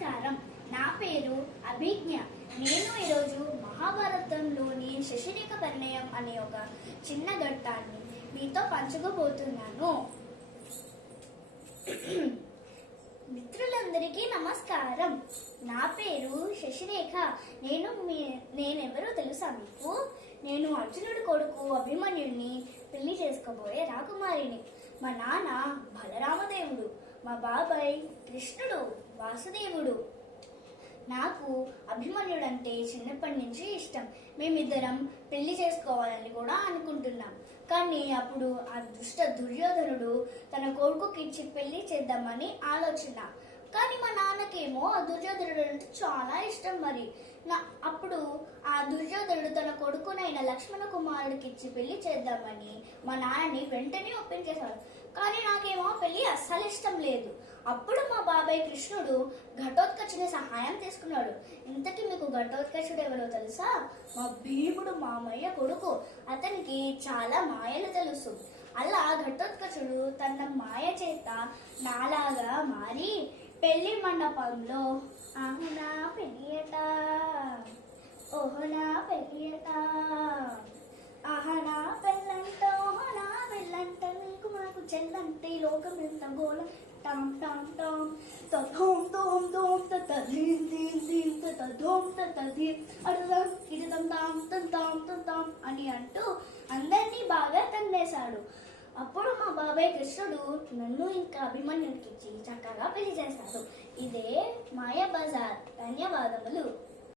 నమస్కారం. నా పేరు అభిజ్ఞ. నేను ఈరోజు మహాభారతంలోని శశిరేఖ పరిణయం అనే ఒక చిన్న ఘట్టాన్ని మీతో పంచుకోబోతున్నాను. మిత్రులందరికీ నమస్కారం. నా పేరు శశిరేఖ. నేనెవరో తెలుసా మీకు? నేను అర్జునుడి కొడుకు అభిమన్యుడిని పెళ్లి చేసుకోబోయే రాకుమారిని. మా నాన్న బలరామదేవుడు, మా బాబాయ్ కృష్ణుడు వాసుదేవుడు. నాకు అభిమన్యుడు అంటే చిన్నప్పటి నుంచి ఇష్టం. మేమిద్దరం పెళ్లి చేసుకోవాలని కూడా అనుకుంటున్నాం. కానీ అప్పుడు ఆ దుష్ట దుర్యోధనుడు తన కొడుకుకి ఇచ్చి పెళ్లి చేద్దామని ఆలోచన. కానీ మా నాన్నకేమో ఆ దుర్యోధనుడు అంటే చాలా ఇష్టం. మరి అప్పుడు ఆ దుర్యోధనుడు తన కొడుకునైన లక్ష్మణ కుమారుడికి ఇచ్చి పెళ్లి చేద్దామని మా నాన్నని వెంటనే ఒప్పించేశాడు. కానీ నాకేమో పెళ్లి అస్సలు ఇష్టం లేదు. అప్పుడు మా బాబాయ్ కృష్ణుడు ఘటోత్కచుని సహాయం తీసుకున్నాడు. ఇంతకీ మీకు ఘటోత్కచుడు ఎవరో తెలుసా? మా భీముడు మామయ్య కొడుకు. అతనికి చాలా మాయలు తెలుసు. అలా ఘటోత్కచుడు తన మాయ చేత నాలాగా మారి పెళ్లి మండపంలో ఆహనా పెళ్ళియట, ఓహనా పెళ్ళియట, ఆహనా పెళ్ళంట, ఓహనా పెళ్ళంట, నీకు మాకు చెల్లంటే లోకం ఎంత గోళ టామ్ టామ్ టామ్ తోం తోం తోం తదీం దీం దీం తదోం తదీం అడదం ఇడదం తాం తం తాం తం తాం అని అంటూ అందరినీ బాగా తన్నేశాడు. అప్పుడు మా బాబాయ్ కృష్ణుడు నన్ను ఇంకా అభిమన్యుడికి ఇచ్చి చక్కగా పెళ్లి చేశాడు. ఇదే మాయా బజార్. ధన్యవాదములు.